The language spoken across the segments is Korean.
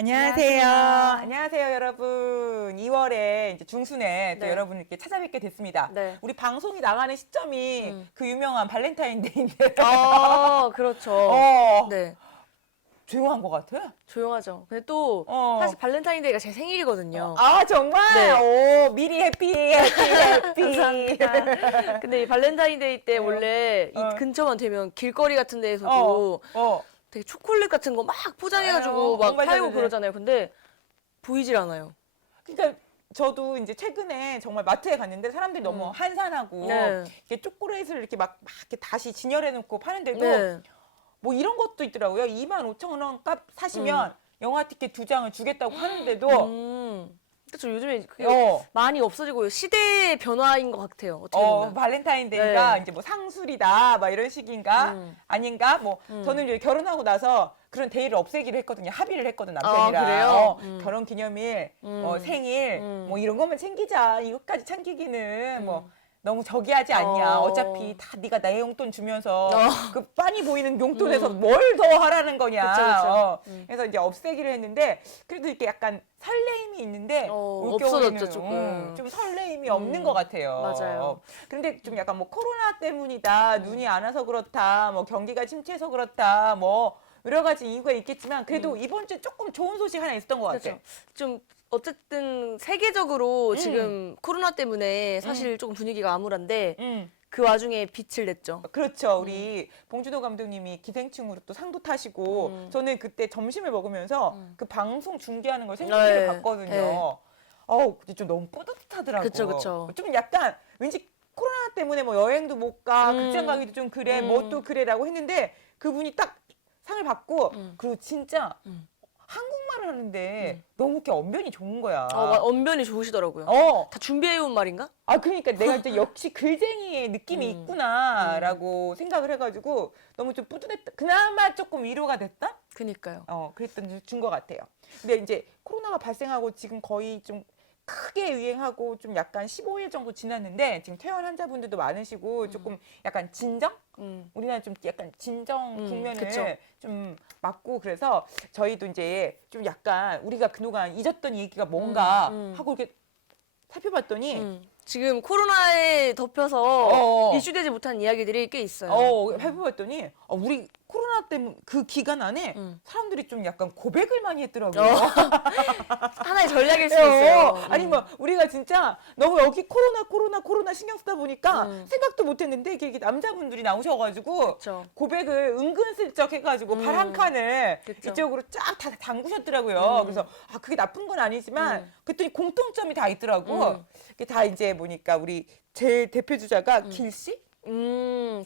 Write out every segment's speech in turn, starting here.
안녕하세요. 안녕하세요. 안녕하세요, 여러분. 2월에 이제 중순에 또 네. 여러분을 이렇게 찾아뵙게 됐습니다. 네. 우리 방송이 나가는 시점이 그 유명한 발렌타인데이인데. 그렇죠. 어, 네. 조용한 것 같아? 조용하죠. 근데 또 사실 발렌타인데이가 제 생일이거든요. 아, 정말? 네. 오, 미리 해피, 해피, 해피. 감사합니다. 근데 이 발렌타인데이 때 원래 이 근처만 되면 길거리 같은 데에서도 되게 초콜릿 같은 거 막 포장해가지고 막 맞아, 팔고 맞아. 그러잖아요. 근데 보이질 않아요. 그러니까 저도 이제 최근에 정말 마트에 갔는데 사람들이 너무 한산하고 네. 이렇게 초콜릿을 이렇게 막 이렇게 다시 진열해 놓고 파는데도 네. 뭐 이런 것도 있더라고요. 25,000원 값 사시면 영화 티켓 2장을 주겠다고 하는데도 그렇죠. 요즘에 그게 어. 많이 없어지고 시대의 변화인 것 같아요. 어떻게 보면. 발렌타인데이가 네. 이제 뭐 상술이다, 막 이런 식인가? 아닌가? 뭐, 저는 이제 결혼하고 나서 그런 데이를 없애기로 했거든요. 합의를 했거든, 남편이랑. 그래요? 결혼 기념일, 생일, 뭐 이런 것만 챙기자. 이것까지 챙기기는 뭐. 너무 저기하지 않냐. 어차피 다 네가 내 용돈 주면서 그 빤히 보이는 용돈에서 뭘 더 하라는 거냐. 그쵸, 그쵸. 그래서 이제 없애기로 했는데 그래도 이렇게 약간 설레임이 있는데 올 없어졌죠, 겨울에는, 조금. 좀 설레임이 없는 것 같아요. 맞아요. 그런데 좀 약간 뭐 코로나 때문이다, 눈이 안 와서 그렇다, 뭐 경기가 침체해서 그렇다, 뭐 여러 가지 이유가 있겠지만 그래도 이번 주에 조금 좋은 소식 하나 있었던 것 같아요. 그렇죠. 좀 어쨌든 세계적으로 지금 코로나 때문에 사실 조금 분위기가 암울한데 그 와중에 빛을 냈죠. 그렇죠. 우리 봉준호 감독님이 기생충으로 또 상도 타시고 저는 그때 점심을 먹으면서 그 방송 중계하는 걸 생중계를 네. 봤거든요. 네. 근데 좀 너무 뿌듯하더라고요. 그쵸, 그쵸. 좀 약간 왠지 코로나 때문에 뭐 여행도 못 가, 극장 가기도 좀 그래, 뭐 또 그래라고 했는데 그분이 딱 상을 받고 그리고 진짜 한국말을 하는데 너무 이렇게 언변이 좋은 거야. 언변이 좋으시더라고요. 다 준비해온 말인가? 그러니까 내가 이제 역시 글쟁이의 느낌이 있구나라고 생각을 해가지고 너무 좀 뿌듯했다. 그나마 조금 위로가 됐다? 그니까요. 그랬던 준 것 같아요. 근데 이제 코로나가 발생하고 지금 거의 좀 크게 유행하고 좀 약간 15일 정도 지났는데 지금 퇴원 환자분들도 많으시고 조금 약간 진정? 우리나라 좀 약간 진정 국면을 그쵸. 좀 맞고 그래서 저희도 이제 좀 약간 우리가 그동안 잊었던 얘기가 뭔가 하고 이렇게 살펴봤더니 지금 코로나에 덮여서 어. 이슈되지 못한 이야기들이 꽤 있어요. 살펴봤더니 우리 코로나 때문에 그 기간 안에 사람들이 좀 약간 고백을 많이 했더라고요. 하나의 전략일 수도 있어요. 아니 뭐 우리가 진짜 너무 여기 코로나 신경 쓰다 보니까 생각도 못했는데 이게 남자분들이 나오셔가지고 그쵸. 고백을 은근슬쩍 해가지고 발 한 칸을 그쵸. 이쪽으로 쫙 다 담그셨더라고요. 그래서 그게 나쁜 건 아니지만 그랬더니 공통점이 다 있더라고. 그게 다 이제 보니까 우리 제일 대표 주자가 길 씨?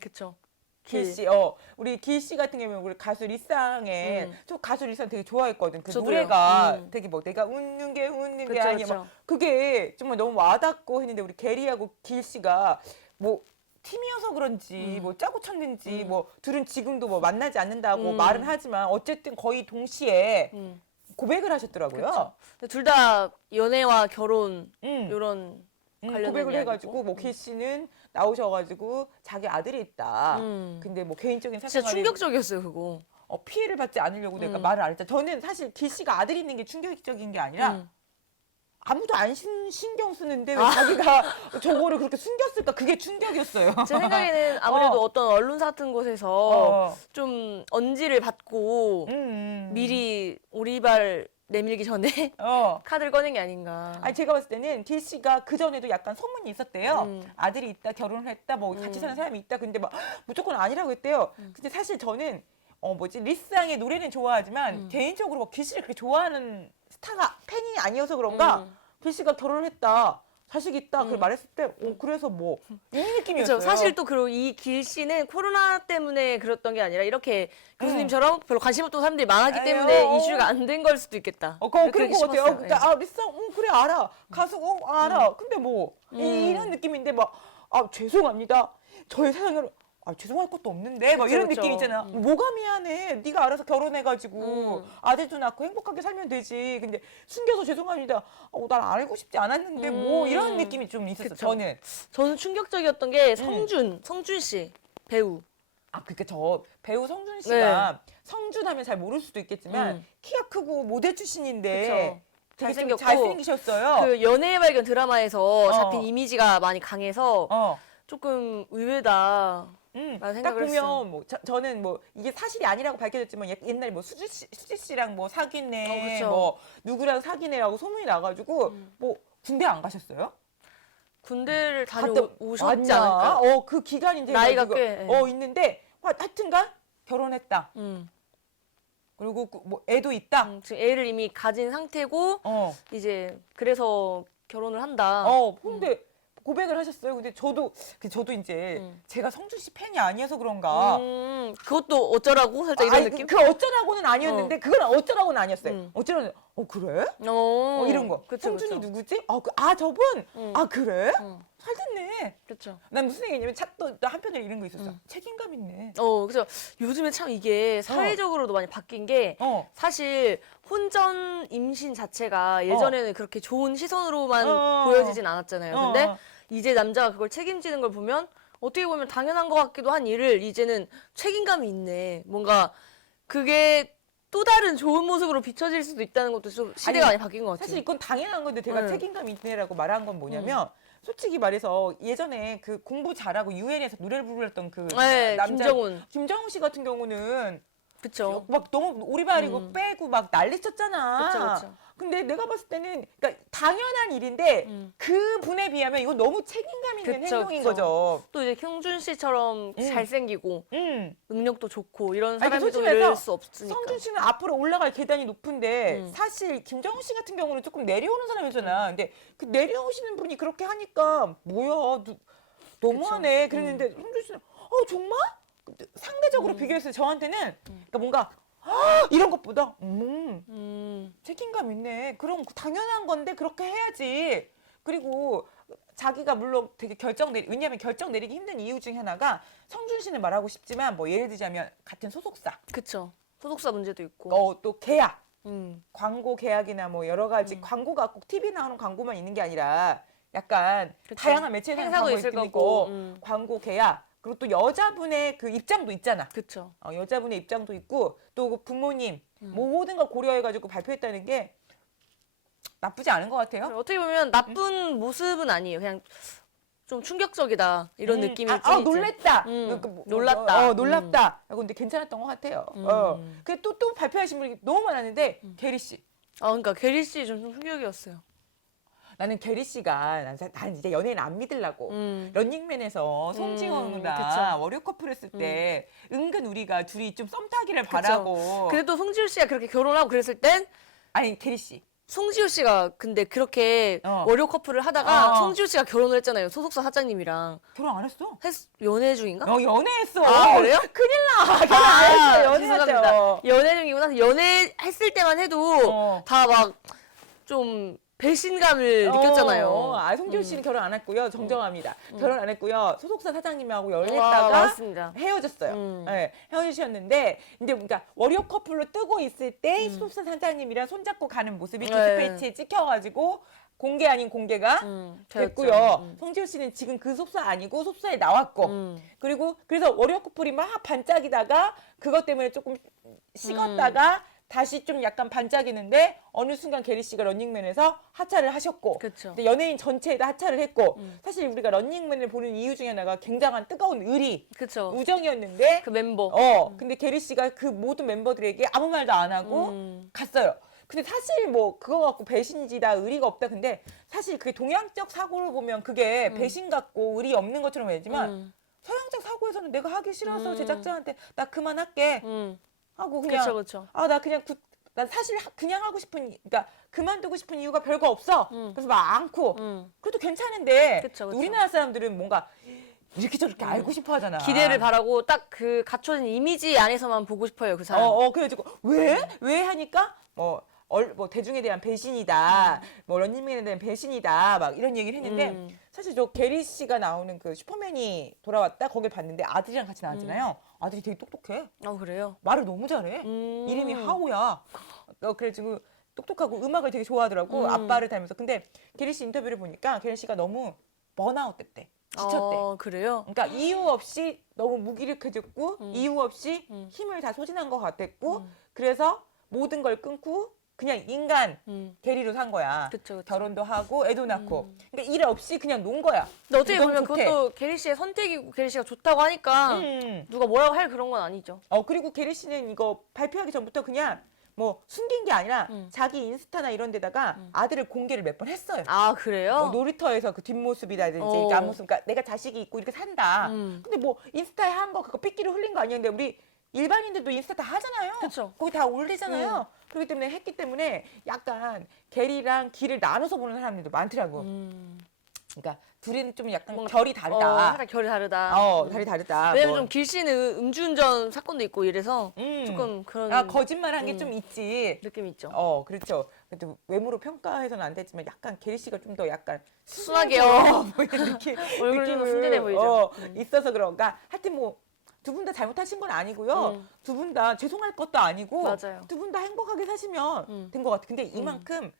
그쵸. 길 씨, 우리 길 씨 같은 경우는 우리 가수 리쌍의 저 가수 리쌍 되게 좋아했거든. 그 저도요. 노래가 되게 뭐 내가 웃는 게 그쵸, 아니야. 그쵸. 막 그게 정말 너무 와닿고 했는데 우리 게리하고 길 씨가 뭐 팀이어서 그런지 뭐 짜고 쳤는지 뭐 둘은 지금도 뭐 만나지 않는다고 말은 하지만 어쨌든 거의 동시에 고백을 하셨더라고요. 둘 다 연애와 결혼 이런 고백을 해가지고 뭐 길 씨는 나오셔가지고 자기 아들이 있다. 근데 뭐 개인적인 진짜 사생활에 충격적이었어요 그거. 피해를 받지 않으려고 내가 말을 안 했다. 저는 사실 길 씨가 아들 있는 게 충격적인 게 아니라 아무도 안 신경 쓰는데 왜 자기가 저거를 그렇게 숨겼을까? 그게 충격이었어요. 제 생각에는 아무래도 어떤 언론사 같은 곳에서 좀 언지를 받고 미리 오리발 내밀기 전에 카드를 꺼낸 게 아닌가. 아니 제가 봤을 때는 길 씨가 그 전에도 약간 소문이 있었대요. 아들이 있다, 결혼을 했다, 뭐 같이 사는 사람이 있다. 근데 막 무조건 아니라고 했대요. 근데 사실 저는 리쌍의 노래는 좋아하지만 개인적으로 뭐 길 씨를 그렇게 좋아하는 스타가 팬이 아니어서 그런가 길 씨가 결혼을 했다. 자식 있다. 그걸 말했을 때 그래서 뭐 이 느낌이었어요. 그렇죠. 사실 또 그리고 이 길 씨는 코로나 때문에 그랬던 게 아니라 이렇게 교수님처럼 별로 관심 없던 사람들이 많았기 때문에 이슈가 안 된 걸 수도 있겠다. 그런 거 같아요. 네. 리쌍, 그래 알아. 가수, 알아. 근데 뭐 이런 느낌인데 막 죄송합니다. 저희 사장님 죄송할 것도 없는데 막 이런 그쵸. 느낌 있잖아. 뭐가 미안해. 네가 알아서 결혼해가지고 아들도 낳고 행복하게 살면 되지. 근데 숨겨서 죄송합니다. 난 알고 싶지 않았는데 뭐 이런 느낌이 좀 있었어. 그쵸. 저는 충격적이었던 게 성준 씨 배우. 그러니까 저 배우 성준 씨가 성준 하면 잘 모를 수도 있겠지만 키가 크고 모델 출신인데 그쵸. 되게 좀 잘생겼고 잘생기셨어요. 그 연애의 발견 드라마에서 잡힌 어. 이미지가 많이 강해서 어. 조금 의외다. 라는 딱 생각을 보면 했어요. 뭐 저는 뭐 이게 사실이 아니라고 밝혀졌지만 옛날에 뭐 수지 씨랑 뭐 사귀네, 그쵸. 뭐 누구랑 사귀네라고 소문이 나가지고 뭐 군대 안 가셨어요? 군대를 갔다 다녀오셨지 왔냐? 않을까요? 그 기간이 이제 나이가 가지고, 꽤, 예. 있는데 하여튼간 결혼했다. 그리고 뭐 애도 있다. 지금 애를 이미 가진 상태고 이제 그래서 결혼을 한다. 근데 고백을 하셨어요. 근데 저도 이제 제가 성준 씨 팬이 아니어서 그런가. 그것도 어쩌라고 살짝 이런 느낌? 그 어쩌라고는 아니었는데 그건 어쩌라고는 아니었어요. 어쩌라고 그래? 이런 거. 그쵸, 성준이 그쵸. 누구지? 저분? 그래? 잘 됐네. 그렇죠. 난 무슨 얘기냐면 또 한편으로 이런 거 있었어. 책임감 있네. 그래서 요즘에 참 이게 사회적으로도 많이 바뀐 게 사실 혼전 임신 자체가 예전에는 그렇게 좋은 시선으로만 보여지진 않았잖아요. 근데 이제 남자가 그걸 책임지는 걸 보면 어떻게 보면 당연한 것 같기도 한 일을 이제는 책임감이 있네. 뭔가 그게 또 다른 좋은 모습으로 비춰질 수도 있다는 것도 좀 시대가 많이 바뀐 것 같아요. 사실 이건 당연한 건데 제가 책임감 있네라고 말한 건 뭐냐면 솔직히 말해서 예전에 그 공부 잘하고 유엔에서 노래를 불렀던 그 남자 김정훈 씨 같은 경우는 그쵸. 막 너무 오리발이고 빼고 막 난리 쳤잖아. 그쵸. 근데 내가 봤을 때는 그러니까 당연한 일인데 그 분에 비하면 이건 너무 책임감 있는 행동인 거죠. 또 이제 형준 씨처럼 잘생기고 능력도 좋고 이런 아니, 사람이 또 솔직히 이럴 말해서 수 없으니까. 성준 씨는 앞으로 올라갈 계단이 높은데 사실 김정은 씨 같은 경우는 조금 내려오는 사람이잖아. 근데 그 내려오시는 분이 그렇게 하니까 뭐야 너무하네. 그랬는데 성준 씨는 정말? 상대적으로 비교했을 때 저한테는 그러니까 뭔가 이런 것보다 책임감 있네. 그럼 당연한 건데 그렇게 해야지. 그리고 자기가 물론 되게 왜냐하면 결정 내리기 힘든 이유 중에 하나가 성준 씨는 말하고 싶지만 뭐 예를 들자면 같은 소속사. 그쵸. 소속사 문제도 있고. 또 계약. 광고 계약이나 뭐 여러 가지 광고가 꼭 TV 나오는 광고만 있는 게 아니라 약간 그쵸. 다양한 매체에서 행사도 광고 있을 있고 거고. 광고 계약. 그리고 또 여자분의 그 입장도 있잖아. 그쵸. 여자분의 입장도 있고 또 그 부모님 모든 걸 고려해가지고 발표했다는 게 나쁘지 않은 것 같아요. 어떻게 보면 나쁜 모습은 아니에요. 그냥 좀 충격적이다 이런 느낌일 뿐이지. 놀랬다. 놀랐다. 놀랍다. 근데 괜찮았던 것 같아요. 그 또 발표하신 분이 너무 많았는데 게리 씨. 그러니까 게리 씨 좀 충격이었어요. 나는 게리 씨가 난 이제 연예인 안 믿으려고 런닝맨에서 송지효랑 월요 커플 했을 때 은근 우리가 둘이 좀 썸 타기를 바라고. 근데 또 송지효 씨가 그렇게 결혼하고 그랬을 땐 아니 게리 씨. 송지효 씨가 근데 그렇게 월요 커플을 하다가 송지효 씨가 결혼을 했잖아요. 소속사 사장님이랑. 결혼 안 했어? 연애 중인가? 연애했어. 그래요? 큰일 나. 결혼 안 했어. 죄송합니다. 연애했죠. 연애 중이구나. 연애했을 때만 해도 다 막 좀 배신감을 느꼈잖아요. 송지효 씨는 결혼 안 했고요. 정정합니다. 결혼 안 했고요. 소속사 사장님하고 맞습니다. 연애했다가 헤어졌어요. 네, 헤어지셨는데 이제 그러니까 월요 커플로 뜨고 있을 때 소속사 사장님이랑 손잡고 가는 모습이 게시페이지에 찍혀가지고 공개 아닌 공개가 됐고요. 송지효 씨는 지금 그 소속사 아니고 소속사에 나왔고 그리고 그래서 월요 커플이 막 반짝이다가 그것 때문에 조금 식었다가 다시 좀 약간 반짝이는데 어느 순간 게리 씨가 런닝맨에서 하차를 하셨고 그쵸. 연예인 전체에다 하차를 했고 사실 우리가 런닝맨을 보는 이유 중에 하나가 굉장한 뜨거운 의리, 그쵸. 우정이었는데 그 멤버. 근데 게리 씨가 그 모든 멤버들에게 아무 말도 안 하고 갔어요. 근데 사실 뭐 그거 갖고 배신이다 의리가 없다 근데 사실 그게 동양적 사고를 보면 그게 배신 같고 의리 없는 것처럼 보이지만 서양적 사고에서는 내가 하기 싫어서 제작자한테 나 그만할게 하고 그냥 그쵸. 나 그냥 난 사실 그냥 하고 싶은 그러니까 그만두고 싶은 이유가 별거 없어. 그래서 많고 그래도 괜찮은데 그쵸. 우리나라 사람들은 뭔가 이렇게 저렇게 알고 싶어 하잖아. 기대를 바라고 딱 그 갖춰진 이미지 안에서만 보고 싶어요, 그 사람. 그래가지고 왜 하니까 뭐 대중에 대한 배신이다, 뭐 런닝맨에 대한 배신이다, 막 이런 얘기를 했는데 사실 저 게리 씨가 나오는 그 슈퍼맨이 돌아왔다 거길 봤는데 아들이랑 같이 나왔잖아요. 아들이 되게 똑똑해. 그래요? 말을 너무 잘해. 이름이 하오야. 그래가지고 똑똑하고 음악을 되게 좋아하더라고. 아빠를 닮아서. 근데 게리 씨 인터뷰를 보니까 게리 씨가 너무 번아웃 됐대. 지쳤대. 그래요? 그러니까 이유 없이 너무 무기력해졌고 이유 없이 힘을 다 소진한 것 같았고 그래서 모든 걸 끊고 그냥 인간 계리로 산 거야. 그쵸. 결혼도 하고 애도 낳고. 그러니까 일 없이 그냥 논 거야. 근데 어떻게 너무 보면 좋대. 그것도 게리 씨의 선택이고 게리 씨가 좋다고 하니까 누가 뭐라고 할 그런 건 아니죠. 그리고 게리 씨는 이거 발표하기 전부터 그냥 뭐 숨긴 게 아니라 자기 인스타나 이런 데다가 아들을 공개를 몇 번 했어요. 아, 그래요? 놀이터에서 그 뒷모습이라든지 어. 앞모습, 그러니까 내가 자식이 있고 이렇게 산다. 근데 뭐 인스타에 한 거 그거 삐끼를 흘린 거 아니었는데 우리 일반인들도 인스타 다 하잖아요. 그쵸. 거기 다 올리잖아요. 그렇기 때문에 했기 때문에 약간 게리랑 길을 나눠서 보는 사람들도 많더라고. 그러니까 둘이는 좀 약간 뭔가- 결이 다르다. 살짝 결이 다르다. 결이 다르다. 왜냐면 뭐. 좀 길 씨는 음주운전 사건도 있고 이래서 음. 조금 그런 거짓말한 게 좀 있지. 느낌이 있죠. 그렇죠. 근데 외모로 평가해서는 안 되지만 약간 게리 씨가 좀 더 약간 순하게요. 보이는 느낌, 얼굴이 좀 느낌을, 순진해 보이죠. 있어서 그런가. 하여튼 뭐 두 분 다 잘못하신 건 아니고요. 두 분 다 죄송할 것도 아니고 맞아요. 두 분 다 행복하게 사시면 된 것 같아. 근데 이만큼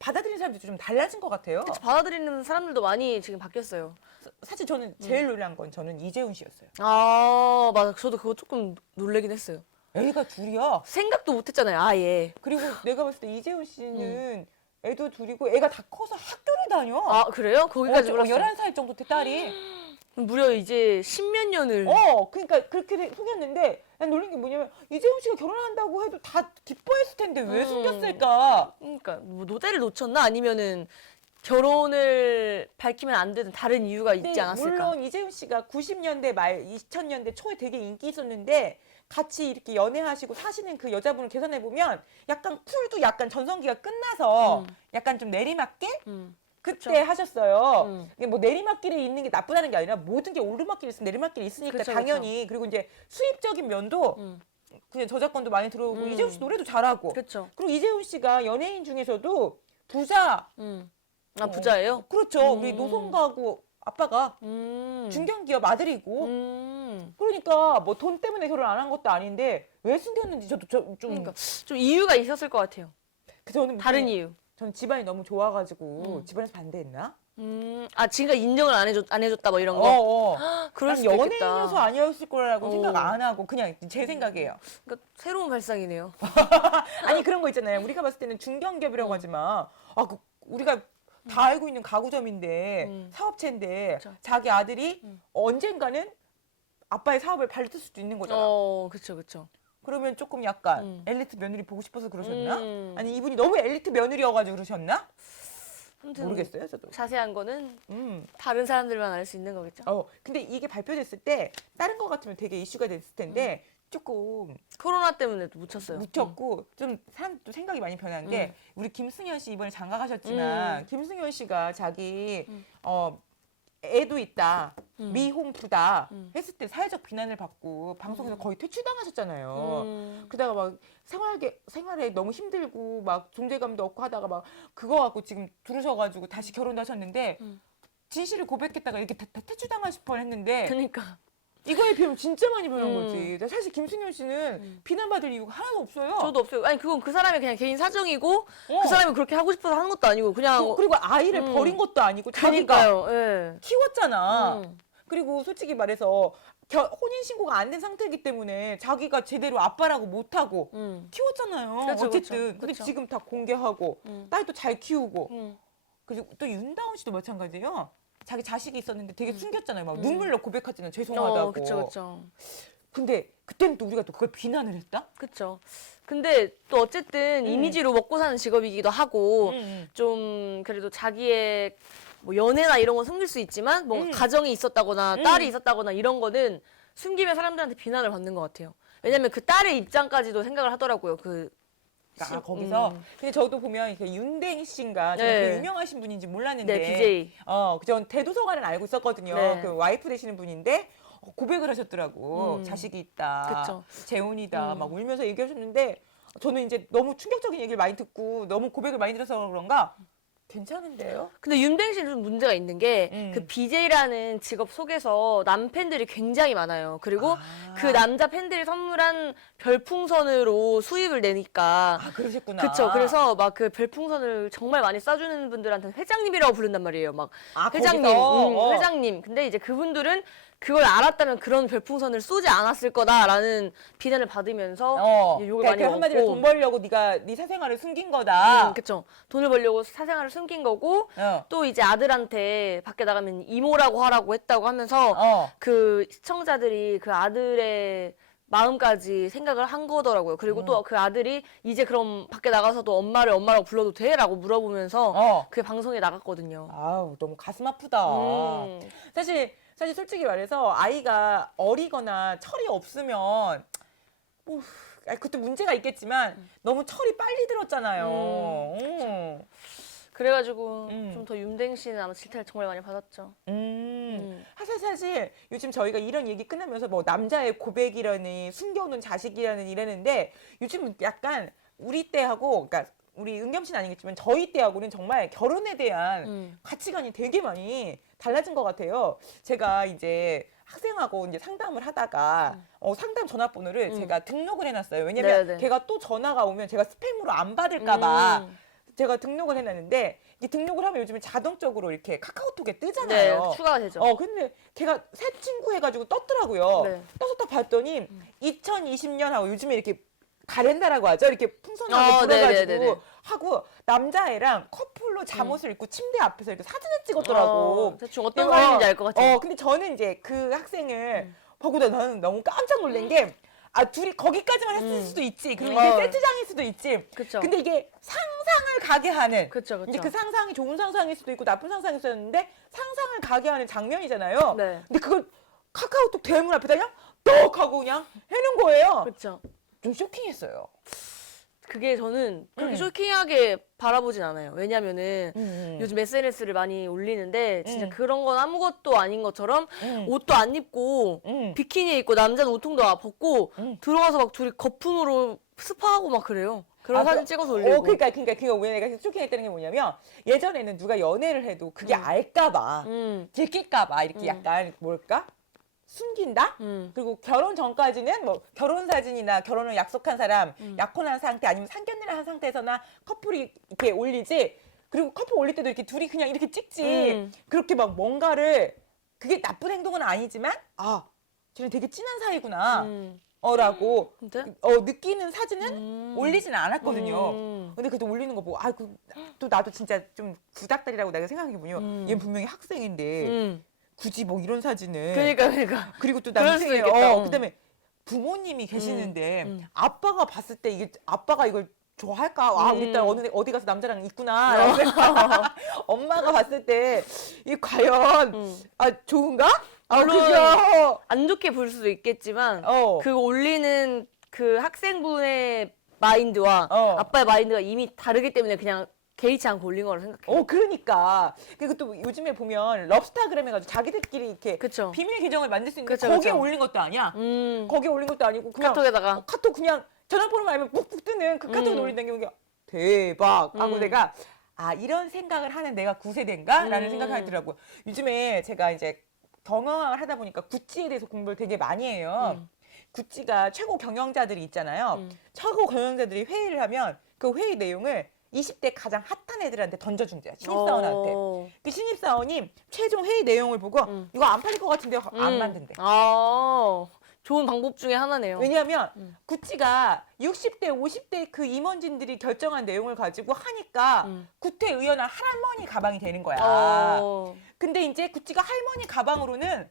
받아들이는 사람들이 좀 달라진 것 같아요. 그쵸, 받아들이는 사람들도 많이 지금 바뀌었어요. 사실 저는 제일 놀란 건 저는 이재훈 씨였어요. 아, 맞아. 저도 그거 조금 놀래긴 했어요. 애가 둘이야. 생각도 못 했잖아요, 아예. 그리고 내가 봤을 때 이재훈 씨는 애도 둘이고 애가 다 커서 학교를 다녀. 아, 그래요? 거기까지 몰랐어요. 11살 정도 돼 딸이. 무려 이제 십몇 년을. 그러니까 그렇게 속였는데 난 놀란 게 뭐냐면 이재훈 씨가 결혼한다고 해도 다 기뻐했을 텐데 왜 숨겼을까? 그러니까 뭐 노대를 놓쳤나 아니면은 결혼을 밝히면 안 되는 다른 이유가 있지 근데 않았을까? 물론 이재훈 씨가 90년대 말 2000년대 초에 되게 인기 있었는데 같이 이렇게 연애하시고 사시는 그 여자분을 계산해 보면 약간 쿨도 약간 전성기가 끝나서 약간 좀 내리막길 그때 그쵸. 하셨어요. 이게 뭐 내리막길에 있는 게 나쁘다는 게 아니라 모든 게 오르막길이 있으면 내리막길이 있으니까 그쵸, 당연히 그리고 이제 수입적인 면도 그냥 저작권도 많이 들어오고 이재훈 씨 노래도 잘하고 그렇죠. 그리고 이재훈 씨가 연예인 중에서도 부자 아, 부자예요? 그렇죠. 우리 노송가구 아빠가 중견기업 아들이고 그러니까 뭐 돈 때문에 결혼 안 한 것도 아닌데 왜 숨겼는지 저도 좀 그러니까 좀 이유가 있었을 것 같아요. 저는 다른 이유. 저는 집안이 너무 좋아가지고 집안에서 반대했나? 아, 지가 인정을 안 해줬다 뭐 이런 거. 그럴 난 수도 있겠다. 연예인이어서 아니었을 거라고 생각 안 하고 그냥 제 생각이에요. 그러니까 새로운 발상이네요. 아니 그런 거 있잖아요. 우리가 봤을 때는 중견기업이라고 하지만 우리가 다 알고 있는 가구점인데 사업체인데 그쵸. 자기 아들이 언젠가는 아빠의 사업을 발휘할 수도 있는 거잖아. 그쵸, 그쵸. 그러면 조금 약간 엘리트 며느리 보고 싶어서 그러셨나? 음. 아니 이분이 너무 엘리트 며느리여가지고 그러셨나? 아무튼 모르겠어요, 저도. 자세한 거는 음. 다른 사람들만 알 수 있는 거겠죠. 근데 이게 발표됐을 때 다른 거 같으면 되게 이슈가 됐을 텐데 조금 코로나 때문에도 묻혔어요. 묻혔고 좀 사람도 생각이 많이 변한 게 우리 김승현 씨 이번에 장가 가셨지만 김승현 씨가 자기 애도 있다 미혼부다 했을 때 사회적 비난을 받고 방송에서 거의 퇴출당하셨잖아요. 그러다가 막 생활에 너무 힘들고 막 존재감도 없고 하다가 막 그거 갖고 지금 들으셔가지고 다시 결혼하셨는데 진실을 고백했다가 이렇게 다 퇴출당하실 뻔했는데 그러니까. 이거에 비하면 진짜 많이 변한 거지. 사실 김승현 씨는 비난받을 이유가 하나도 없어요. 저도 없어요. 아니, 그건 그 사람의 그냥 개인 사정이고 그 사람이 그렇게 하고 싶어서 하는 것도 아니고 그냥. 그리고 아이를 버린 것도 아니고 자기가 그러니까요. 예. 키웠잖아. 그리고 솔직히 말해서 혼인신고가 안 된 상태이기 때문에 자기가 제대로 아빠라고 못하고 키웠잖아요. 그쵸, 어쨌든. 그쵸, 근데 그쵸. 지금 다 공개하고 딸도 잘 키우고 그리고 또 윤다운 씨도 마찬가지예요. 자기 자식이 있었는데 되게 숨겼잖아요. 막 눈물로 고백하잖아요. 죄송하다고. 그쵸, 그쵸. 근데 그때는 또 우리가 또 그걸 비난을 했다? 그쵸. 근데 또 어쨌든 이미지로 먹고 사는 직업이기도 하고 음. 좀 그래도 자기의 뭐 연애나 이런 건 숨길 수 있지만 뭐 가정이 있었다거나 딸이 있었다거나 이런 거는 숨기면 사람들한테 비난을 받는 것 같아요. 왜냐면 그 딸의 입장까지도 생각을 하더라고요. 거기서. 근데 저도 보면 그 윤댕 씨인가 저는 네. 그 유명하신 분인지 몰랐는데. 네, BJ. 전 대도서관은 알고 있었거든요. 네. 그 와이프 되시는 분인데 고백을 하셨더라고. 자식이 있다. 그쵸. 재혼이다. 막 울면서 얘기하셨는데 저는 이제 너무 충격적인 얘기를 많이 듣고 너무 고백을 많이 들어서 그런가 괜찮은데요? 근데 윤댕 씨는 좀 문제가 있는 게 그 BJ라는 직업 속에서 남 팬들이 굉장히 많아요. 그리고 그 남자 팬들이 선물한 별풍선으로 수입을 내니까. 아, 그러셨구나. 그쵸. 그래서 막 그 별풍선을 정말 많이 쏴주는 분들한테는 회장님이라고 부른단 말이에요. 막 아, 회장님, 거기서? 회장님. 근데 이제 그분들은 그걸 알았다면 그런 별풍선을 쏘지 않았을 거다라는 비난을 받으면서 이제 욕을 많이 그러니까 한마디로 먹고. 돈 벌려고 네가 네 사생활을 숨긴 거다. 그쵸. 돈을 벌려고 사생활을 숨긴 거고 또 이제 아들한테 밖에 나가면 이모라고 하라고 했다고 하면서 그 시청자들이 그 아들의 마음까지 생각을 한 거더라고요. 그리고 또 그 아들이 이제 그럼 밖에 나가서도 엄마를 엄마라고 불러도 돼? 라고 물어보면서 그게 방송에 나갔거든요. 아우, 너무 가슴 아프다. 음. 사실 솔직히 말해서 아이가 어리거나 철이 없으면 그것도 문제가 있겠지만 너무 철이 빨리 들었잖아요. 그래가지고 좀 더 윤댕 씨는 아마 질타를 정말 많이 받았죠. 사실 요즘 저희가 이런 얘기 끝나면서 뭐 남자의 고백이라니 숨겨오는 자식이라는 이랬는데 요즘 약간 우리 때하고 그러니까 우리 은겸 씨는 아니겠지만 저희 때하고는 정말 결혼에 대한 가치관이 되게 많이 달라진 것 같아요. 제가 이제 학생하고 이제 상담을 하다가 상담 전화번호를 제가 등록을 해놨어요. 왜냐면 네네. 걔가 또 전화가 오면 제가 스팸으로 안 받을까봐 제가 등록을 해놨는데 이 등록을 하면 요즘에 자동적으로 이렇게 카카오톡에 뜨잖아요. 네, 추가가 되죠. 근데 걔가 새 친구 해가지고 떴더라고요. 네. 떠서 딱 봤더니 2020년 하고 요즘에 이렇게 가렌다라고 하죠. 이렇게 풍선하고 불어가지고 네네네네. 하고 남자애랑 커플로 잠옷을 입고 침대 앞에서 이렇게 사진을 찍었더라고. 대충 어떤 사진인지 알 것 같아요. 근데 저는 이제 그 학생을 보고 나는 너무 깜짝 놀란 게 둘이 거기까지만 했을 수도 있지. 그리고 이게 세트장일 수도 있지. 그쵸. 근데 이게 상상을 가게 하는. 그쵸. 이제 그 상상이 좋은 상상일 수도 있고 나쁜 상상일 수도 있는데 상상을 가게 하는 장면이잖아요. 네. 근데 그걸 카카오톡 대문 앞에다 그냥 떡 하고 그냥 해놓은 거예요. 그쵸. 좀 쇼킹했어요. 그게 저는 그렇게 쇼킹하게 바라보진 않아요. 왜냐면은 요즘 SNS를 많이 올리는데 진짜 그런 건 아무것도 아닌 것처럼 옷도 안 입고 비키니 입고 남자는 옷통도 벗고 들어가서 막 둘이 거품으로 스파하고 막 그래요. 그런 사진 찍어서 올리고. 그러니까 그거 왜 내가 쇼킹했다는 게 뭐냐면 예전에는 누가 연애를 해도 그게 알까봐 들킬까봐 이렇게 약간 뭘까? 숨긴다? 그리고 결혼 전까지는 뭐 결혼 사진이나 결혼을 약속한 사람, 약혼한 상태 아니면 상견례를 한 상태에서나 커플이 이렇게 올리지. 그리고 커플 올릴 때도 이렇게 둘이 그냥 이렇게 찍지. 그렇게 막 뭔가를 그게 나쁜 행동은 아니지만 쟤는 되게 친한 사이구나. 라고 진짜? 느끼는 사진은 올리지는 않았거든요. 근데 그래도 올리는 거 보고 또 나도 진짜 좀 구닥다리라고 내가 생각한 게 뭐냐면 얘는 분명히 학생인데 굳이 뭐 이런 사진을 그러니까. 그리고 또 그럴 수도 나중에 있겠다. 그다음에 부모님이 계시는데 아빠가 봤을 때 이게 아빠가 이걸 좋아할까? 우리 딸 어디 가서 남자랑 있구나. 라고 엄마가 봤을 때 이 과연 좋은가? 물론 그죠? 안 좋게 볼 수도 있겠지만 그 올리는 그 학생분의 마인드와 아빠의 마인드가 이미 다르기 때문에 그냥 개의치 않고 올린 거라고 생각해요. 그러니까. 그리고 또 요즘에 보면 럽스타그램 해가지고 자기들끼리 이렇게 그쵸. 비밀 계정을 만들 수 있는데 그쵸, 거기에 그쵸. 올린 것도 아니야. 거기에 올린 것도 아니고 그냥 카톡에다가. 카톡 그냥 전화번호만 알면 푹푹 뜨는 그 카톡에 올린다는 게 대박 하고 내가 이런 생각을 하는 내가 9세대인가? 라는 생각이 들더라고요. 요즘에 제가 이제 경영을 하다 보니까 구찌에 대해서 공부를 되게 많이 해요. 구찌가 최고 경영자들이 있잖아요. 최고 경영자들이 회의를 하면 그 회의 내용을 20대 가장 핫한 애들한테 던져준대요. 신입사원한테. 그 신입사원이 최종 회의 내용을 보고 이거 안 팔릴 것 같은데 안 만든대. 좋은 방법 중에 하나네요. 왜냐하면 구찌가 60대, 50대 그 임원진들이 결정한 내용을 가지고 하니까 구태의연한 할머니 가방이 되는 거야. 근데 이제 구찌가 할머니 가방으로는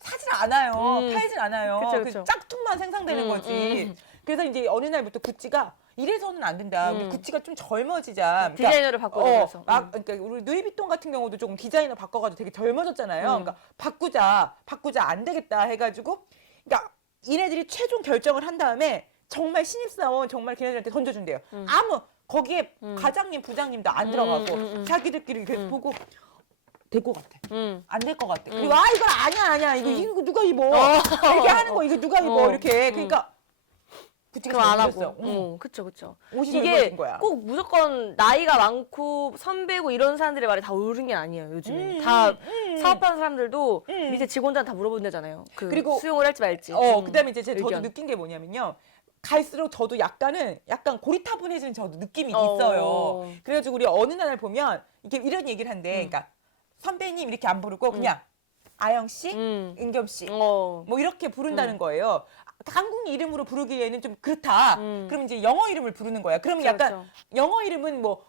사질 않아요. 팔질 않아요. 그쵸, 그 그쵸. 짝퉁만 생산되는 거지. 그래서 이제 어느 날부터 구찌가 이래서는 안 된다. 우리 구찌가 좀 젊어지자. 디자이너를 바꿔서. 그러니까 우리 누이비통 같은 경우도 조금 디자이너 바꿔가지고 되게 젊어졌잖아요. 그러니까 바꾸자 안 되겠다 해가지고, 그러니까 이네들이 최종 결정을 한 다음에 정말 신입사원 정말 걔네들한테 던져준대요. 거기에 과장님, 부장님도 안 들어가고 자기들끼리 이렇게 보고 될 것 같아. 안 될 것 같아. 그리고 이거 아니야. 이거 누가 입어? 이렇게 하는 거 이거 누가 입어? 이렇게. 그러니까 굳이 그럼 안 오셨어요. 하고. 그쵸, 그쵸. 옷이 이게 젊어진 거야. 꼭 무조건 나이가 많고 선배고 이런 사람들의 말이 다 옳은 게 아니에요, 요즘에. 다 사업하는 사람들도 밑에 직원들한테 다 물어본다잖아요. 그리고 수용을 할지 말지. 그다음에 이제 저도 의견. 느낀 게 뭐냐면요. 갈수록 저도 약간 고리타분해지는 저도 느낌이 어. 있어요. 그래가지고 우리 어느 날 보면 이게 이런 얘기를 한대. 그러니까 선배님 이렇게 안 부르고 그냥 아영 씨, 은겸 씨, 뭐 이렇게 부른다는 거예요. 한국 이름으로 부르기에는 좀 그렇다. 그럼 이제 영어 이름을 부르는 거야. 그러면 그쵸, 약간 그쵸. 영어 이름은 뭐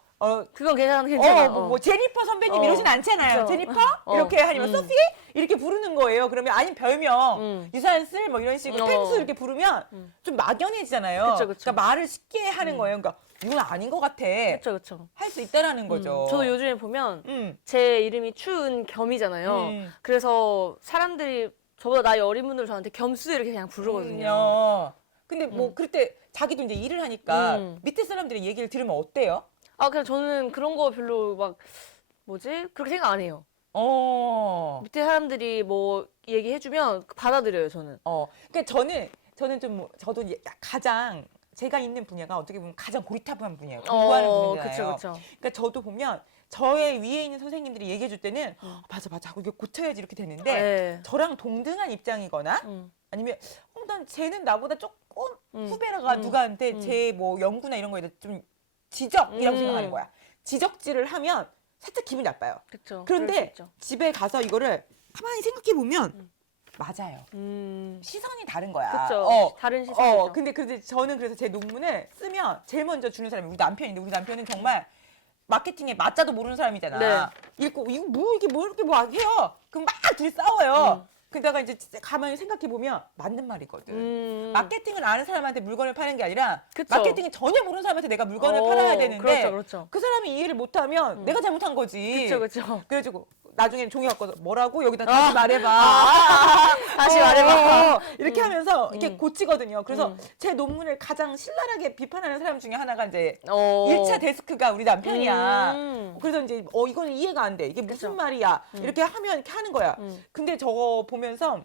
그건 괜찮아. 뭐 제니퍼 선배님 이러진 않잖아요. 그쵸. 제니퍼? 이렇게 아니면 소피? 이렇게 부르는 거예요. 그러면 아니면 별명, 유산슬 뭐 이런 식으로 펭수 이렇게 부르면 좀 막연해지잖아요. 그쵸, 그쵸. 그러니까 말을 쉽게 하는 거예요. 그러니까 이건 아닌 것 같아. 그쵸, 그쵸. 할 수 있다라는 거죠. 저도 요즘에 보면 음. 제 이름이 추은겸이잖아요. 그래서 사람들이 저보다 나이 어린 분들 저한테 겸수 이렇게 그냥 부르거든요. 근데 뭐 그럴 때 자기도 이제 일을 하니까 밑에 사람들의 얘기를 들으면 어때요? 그냥 저는 그런 거 별로 막 뭐지? 그렇게 생각 안 해요. 밑에 사람들이 뭐 얘기해주면 받아들여요, 저는. 그러니까 저는 좀 저도 가장 제가 있는 분야가 어떻게 보면 가장 고리타분한 분야예요. 공부하는 분야잖아요. 그쵸. 그러니까 저도 보면 저의 위에 있는 선생님들이 얘기해 줄 때는 맞아 이거 고쳐야지 이렇게 되는데 네. 저랑 동등한 입장이거나 아니면 난 쟤는 나보다 조금 후배라가 누가한테 제 뭐 연구나 이런 거에 대해서 좀 지적이라고 생각하는 거야. 지적질을 하면 살짝 기분이 나빠요. 그쵸. 그런데 집에 가서 이거를 가만히 생각해 보면 맞아요. 시선이 다른 거야. 그쵸. 다른 시선이죠. 근데 저는 그래서 제 논문을 쓰면 제일 먼저 주는 사람이 우리 남편인데 우리 남편은 정말 마케팅에 맞자도 모르는 사람이잖아. 네. 읽고 이거 뭐 이렇게 뭐 해요. 그럼 막 둘이 싸워요. 그러다가 이제 가만히 생각해 보면 맞는 말이거든. 마케팅을 아는 사람한테 물건을 파는 게 아니라 그쵸. 마케팅을 전혀 모르는 사람한테 내가 물건을 팔아야 되는데 그렇죠. 그 사람이 이해를 못하면 내가 잘못한 거지. 그쵸. 그래가지고 나중에 종이 갖고 와서 뭐라고 여기다 다시 말해봐. 다시 말해봐. 이렇게 하면서 이렇게 고치거든요. 그래서 제 논문을 가장 신랄하게 비판하는 사람 중에 하나가 이제 1차 데스크가 우리 남편이야. 그래서 이제 이거는 이해가 안 돼. 이게 무슨 말이야. 이렇게 하면 이렇게 하는 거야. 근데 저거 보면서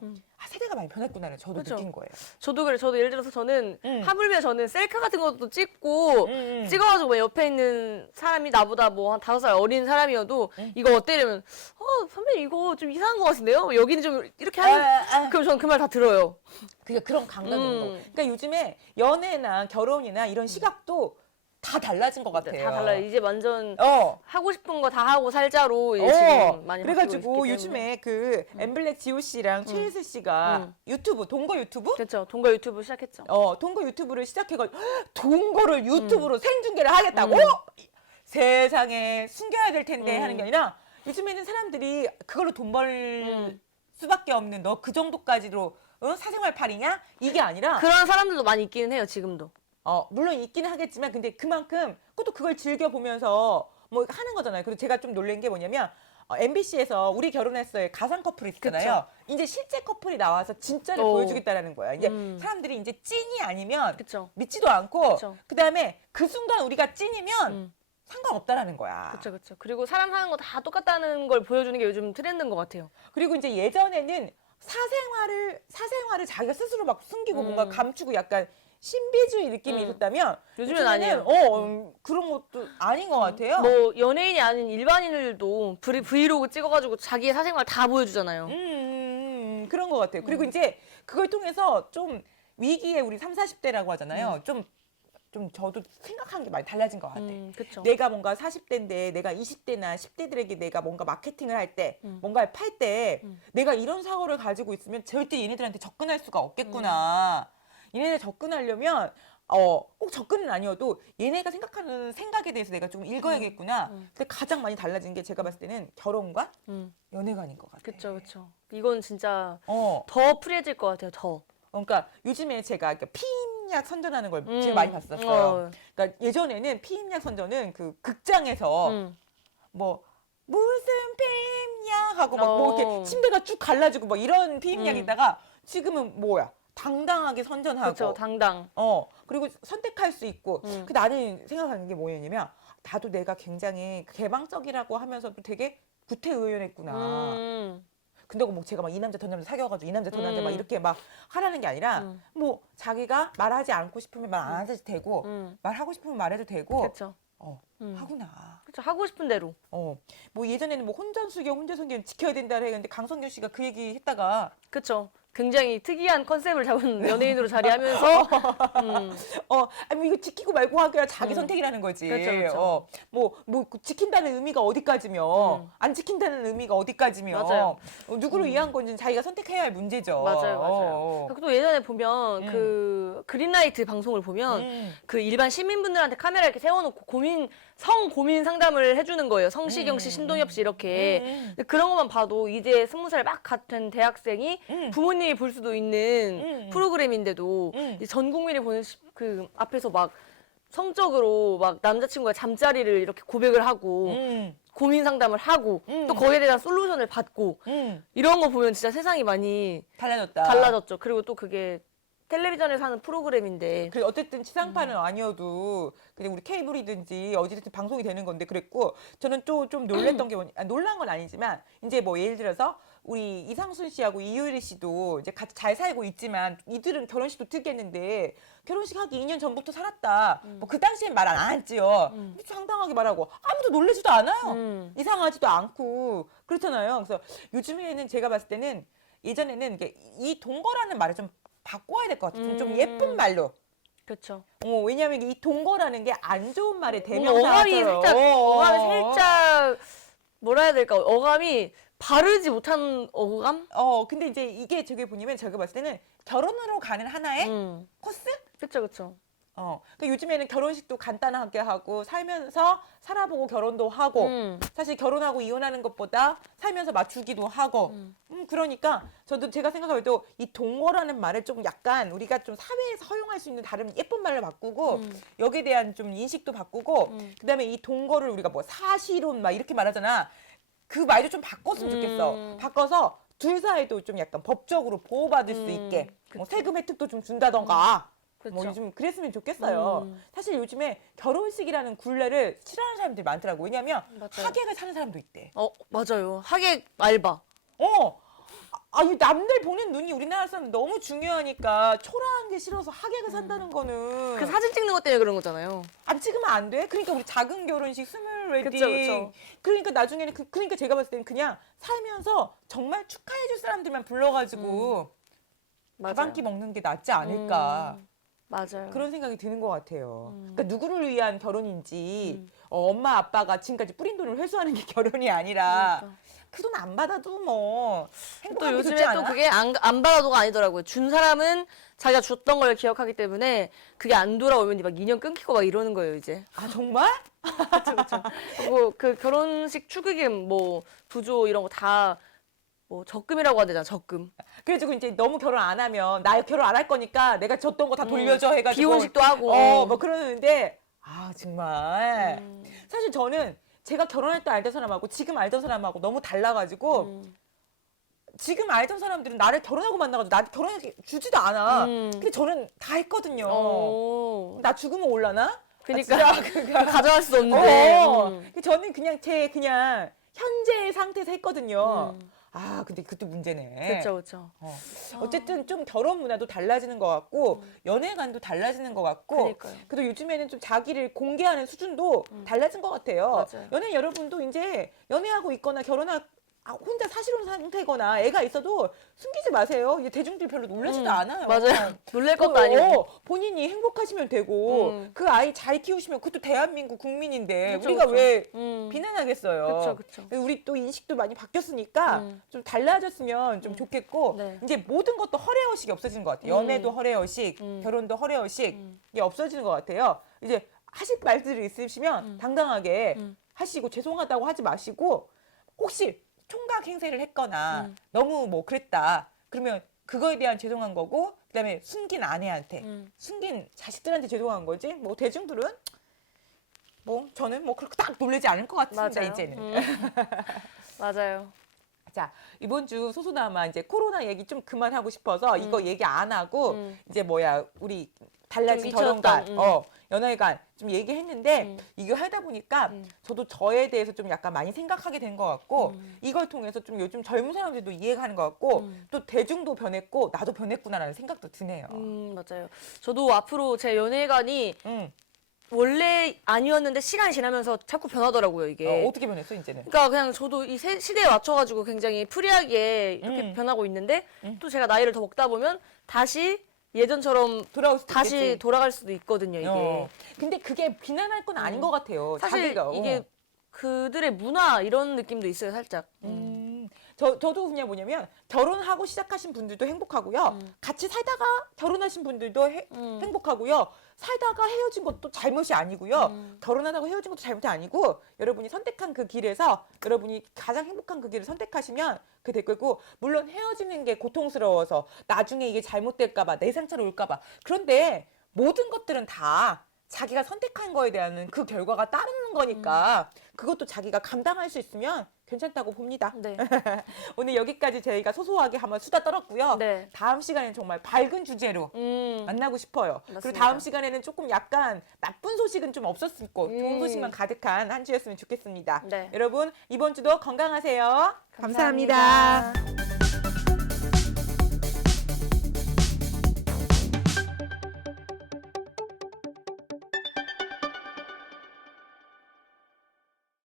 세대가 많이 변했구나를 저도 그쵸. 느낀 거예요. 저도 그래. 저도 예를 들어서 저는 하물며 저는 셀카 같은 것도 찍고 찍어가지고 막 옆에 있는 사람이 나보다 뭐 한 5살 어린 사람이어도 이거 어때? 이러면 선배님 이거 좀 이상한 것 같은데요? 여기는 좀 이렇게 하는 그럼 저는 그 말 다 들어요. 그런 감각이 있는 거. 그러니까 요즘에 연애나 결혼이나 이런 시각도 다 달라진 것 같아요. 다 달라요. 이제 완전 하고 싶은 거 다 하고 살자로 이제 지금 많이 그래가지고 요즘에 그 엠블랙 지호 씨랑 최혜수 씨가 유튜브 동거 유튜브? 그렇죠. 동거 유튜브 시작했죠. 동거 유튜브를 시작해가지고 동거를 유튜브로 생중계를 하겠다고? 세상에 숨겨야 될 텐데 하는 게 아니라 요즘에는 사람들이 그걸로 돈 벌 수밖에 없는 너 그 정도까지로 사생활팔이냐? 이게 아니라 그런 사람들도 많이 있기는 해요. 지금도. 물론 있기는 하겠지만 근데 그만큼 또 그걸 즐겨보면서 뭐 하는 거잖아요. 그리고 제가 좀 놀란 게 뭐냐면 MBC에서 우리 결혼했어요 가상 커플 있잖아요. 이제 실제 커플이 나와서 진짜를 보여주겠다라는 거야. 이제 사람들이 이제 찐이 아니면 그쵸. 믿지도 않고 그쵸. 그다음에 그 순간 우리가 찐이면 상관없다라는 거야. 그렇죠. 그리고 사람 사는 거 다 똑같다는 걸 보여주는 게 요즘 트렌드인 것 같아요. 그리고 이제 예전에는 사생활을 자기가 스스로 막 숨기고 뭔가 감추고 약간 신비주의 느낌이 있었다면 요즘엔 아니에요. 그런 것도 아닌 것 같아요. 뭐 연예인이 아닌 일반인들도 브이로그 찍어가지고 자기의 사생활 다 보여주잖아요. 그런 것 같아요. 그리고 이제 그걸 통해서 좀 위기에 우리 30, 40대라고 하잖아요. 좀 저도 생각하는 게 많이 달라진 것 같아. 그쵸. 내가 뭔가 40대인데 내가 20대나 10대들에게 내가 뭔가 마케팅을 할 때, 뭔가를 팔 때 내가 이런 사고를 가지고 있으면 절대 얘네들한테 접근할 수가 없겠구나. 얘네들 접근하려면 꼭 접근은 아니어도 얘네가 생각하는 생각에 대해서 내가 좀 읽어야겠구나. 근데 가장 많이 달라진 게 제가 봤을 때는 결혼과 연애관인 것 같아요. 그쵸. 이건 진짜 더 프리해질 것 같아요. 더. 그러니까 요즘에 제가 피임약 선전하는 걸 지금 많이 봤었어요. 그러니까 예전에는 피임약 선전은 그 극장에서 뭐 무슨 피임약 하고 막 뭐 이렇게 침대가 쭉 갈라지고 막 이런 피임약이다가 지금은 뭐야? 당당하게 선전하고. 그렇죠. 당당. 그리고 선택할 수 있고. 그 나는 생각하는 게 뭐냐면 나도 내가 굉장히 개방적이라고 하면서도 되게 구태의연했구나. 근데 뭐 제가 막 이 남자 저 남자 사귀어가지고 이 남자 저 남자 막 이렇게 막 하라는 게 아니라 뭐 자기가 말하지 않고 싶으면 말 안 해도 되고 말하고 싶으면 말해도 되고 그렇죠. 하구나. 그렇죠. 하고 싶은 대로. 뭐 예전에는 뭐 혼전수경, 혼전성경 지켜야 된다 했는데 강성균 씨가 그 얘기 했다가 그렇죠. 굉장히 특이한 컨셉을 잡은 연예인으로 자리하면서 아니 뭐 이거 지키고 말고 하기야 자기 선택이라는 거지. 그렇죠, 그렇죠. 뭐 지킨다는 의미가 어디까지며 안 지킨다는 의미가 어디까지며 맞아요. 누구를 위한 건지 자기가 선택해야 할 문제죠. 맞아요. 또 예전에 보면 그 그린라이트 방송을 보면 그 일반 시민분들한테 카메라 이렇게 세워놓고 성 고민 상담을 해주는 거예요. 성시경 씨, 신동엽 씨 이렇게. 근데 그런 것만 봐도 이제 20살 막 같은 대학생이 부모님이 볼 수도 있는 프로그램인데도 이제 전 국민이 보는 그 앞에서 막 성적으로 막 남자친구의 잠자리를 이렇게 고백을 하고 고민 상담을 하고 또 거기에 대한 솔루션을 받고 이런 거 보면 진짜 세상이 많이 달라졌죠. 그리고 또 그게 텔레비전에서 하는 프로그램인데. 그 어쨌든 지상파는 아니어도 그냥 우리 케이블이든지 어디든 방송이 되는 건데 그랬고 저는 또 좀 놀랬던 게 놀란 건 아니지만 이제 뭐 예를 들어서 우리 이상순 씨하고 이효리 씨도 이제 같이 잘 살고 있지만 이들은 결혼식도 특이했는데 결혼식 하기 2년 전부터 살았다. 뭐 그 당시엔 말 안 했지요. 상당하게 말하고 아무도 놀래지도 않아요. 이상하지도 않고 그렇잖아요. 그래서 요즘에는 제가 봤을 때는 예전에는 이게 이 동거라는 말을 좀 바꿔야 될 것 같아요. 좀 예쁜 말로. 그렇죠. 왜냐하면 이 동거라는 게 안 좋은 말의 뭔가 대명사죠. 어감이 살짝 뭐라 해야 될까? 어감이 바르지 못한 어감? 근데 이제 이게 저게 뭐냐면 제가 봤을 때는 결혼으로 가는 하나의 코스? 그렇죠. 그러니까 요즘에는 결혼식도 간단하게 하고 살면서 살아보고 결혼도 하고 사실 결혼하고 이혼하는 것보다 살면서 맞추기도 하고 그러니까 제가 생각해도 이 동거라는 말을 좀 약간 우리가 좀 사회에서 허용할 수 있는 다른 예쁜 말로 바꾸고 여기에 대한 좀 인식도 바꾸고 그다음에 이 동거를 우리가 뭐 사실혼 막 이렇게 말하잖아. 그 말도 좀 바꿨으면 좋겠어. 바꿔서 둘 사이도 좀 약간 법적으로 보호받을 수 있게 뭐 세금 혜택도 좀 준다던가 뭐 그쵸. 요즘 그랬으면 좋겠어요. 사실 요즘에 결혼식이라는 굴레를 싫어하는 사람들이 많더라고. 왜냐면 맞아요. 하객을 사는 사람도 있대. 맞아요. 하객 알바. 이 남들 보는 눈이 우리나라 사람 너무 중요하니까 초라한 게 싫어서 하객을 산다는 거는 그 사진 찍는 것 때문에 그런 거잖아요. 안 찍으면 안 돼? 그러니까 우리 작은 결혼식, 스몰 웨딩. 그쵸. 그러니까 나중에는 그러니까 제가 봤을 때는 그냥 살면서 정말 축하해줄 사람들만 불러가지고 밥 한 끼 먹는 게 낫지 않을까. 맞아요. 그런 생각이 드는 것 같아요. 그러니까 누구를 위한 결혼인지 엄마 아빠가 지금까지 뿌린 돈을 회수하는 게 결혼이 아니라 그 돈 안 받아도 뭐 또 행복하게 좋지 요즘에 않아? 또 그게 안 받아도가 아니더라고요. 준 사람은 자기가 줬던 걸 기억하기 때문에 그게 안 돌아오면 막 인연 끊기고 막 이러는 거예요, 이제. 아 정말? 그렇죠. 그리고 그 결혼식 축의금 뭐 부조 이런 거 다 뭐 적금이라고 하잖아, 적금. 그래가지고 이제 너무 결혼 안 하면 나 결혼 안 할 거니까 내가 줬던 거 다 돌려줘 해가지고 비혼식도 하고. 뭐 그러는데 정말 사실 저는 제가 결혼할 때 알던 사람하고 지금 알던 사람하고 너무 달라가지고 지금 알던 사람들은 나를 결혼하고 만나가지고 나한테 결혼해 주지도 않아. 근데 저는 다 했거든요. 나 죽으면 올라나? 그러니까 진짜 가져갈 수 없는데. 저는 그냥 그냥 현재의 상태에서 했거든요. 근데 그것도 문제네. 그렇죠. 어쨌든 좀 결혼 문화도 달라지는 것 같고 연애관도 달라지는 것 같고 그러니까요. 그래도 요즘에는 좀 자기를 공개하는 수준도 달라진 것 같아요. 맞아요. 연예 여러분도 이제 연애하고 있거나 혼자 사실혼 상태거나 애가 있어도 숨기지 마세요. 이제 대중들이 별로 놀라지도 않아요. 맞아요. 놀랄 것도 아니고. 본인이 행복하시면 되고 그 아이 잘 키우시면 그것도 대한민국 국민인데 그쵸, 우리가 그쵸. 왜 비난하겠어요. 그쵸. 우리 또 인식도 많이 바뀌었으니까 좀 달라졌으면 좀 좋겠고 네. 이제 모든 것도 허례허식이 없어지는 것 같아요. 연애도 허례허식, 결혼도 허례허식 이게 없어지는 것 같아요. 이제 하실 말들이 있으시면 당당하게 하시고 죄송하다고 하지 마시고 혹시 총각 행세를 했거나 너무 뭐 그랬다. 그러면 그거에 대한 죄송한 거고 그다음에 숨긴 아내한테 숨긴 자식들한테 죄송한 거지. 뭐 대중들은 뭐 저는 뭐 그렇게 딱 놀라지 않을 것 같습니다. 맞아요. 이제는. 맞아요. 자, 이번 주 소소나마 이제 코로나 얘기 좀 그만하고 싶어서 이거 얘기 안 하고 이제 우리 달라진 좀 결혼관, 잊혔던, 연애관 좀 얘기했는데 이거 하다 보니까 저도 저에 대해서 좀 약간 많이 생각하게 된 것 같고 이걸 통해서 좀 요즘 젊은 사람들도 이해가 가는 것 같고 또 대중도 변했고 나도 변했구나라는 생각도 드네요. 맞아요. 저도 앞으로 제 연애관이 원래 아니었는데 시간이 지나면서 자꾸 변하더라고요, 이게. 어떻게 변했어, 이제는? 그러니까 그냥 저도 이 시대에 맞춰가지고 굉장히 프리하게 이렇게 변하고 있는데 또 제가 나이를 더 먹다 보면 다시 예전처럼 다시 있겠지. 돌아갈 수도 있거든요, 이게. 근데 그게 비난할 건 아닌 것 같아요. 사실 자기가. 이게 그들의 문화 이런 느낌도 있어요, 살짝. 저도 그냥 뭐냐면 결혼하고 시작하신 분들도 행복하고요. 같이 살다가 결혼하신 분들도 행복하고요. 살다가 헤어진 것도 잘못이 아니고요. 결혼하다가 헤어진 것도 잘못이 아니고 여러분이 선택한 그 길에서 여러분이 가장 행복한 그 길을 선택하시면 그 될 거고 물론 헤어지는 게 고통스러워서 나중에 이게 잘못될까 봐 내 상처로 올까 봐 그런데 모든 것들은 다 자기가 선택한 거에 대한 그 결과가 따르는 거니까 그것도 자기가 감당할 수 있으면 괜찮다고 봅니다. 네. 오늘 여기까지 저희가 소소하게 한번 수다 떨었고요. 네. 다음 시간에는 정말 밝은 주제로 만나고 싶어요. 그리고 맞습니다. 다음 시간에는 조금 약간 나쁜 소식은 좀 없었을 거 좋은 소식만 가득한 한 주였으면 좋겠습니다. 네. 여러분 이번 주도 건강하세요. 감사합니다.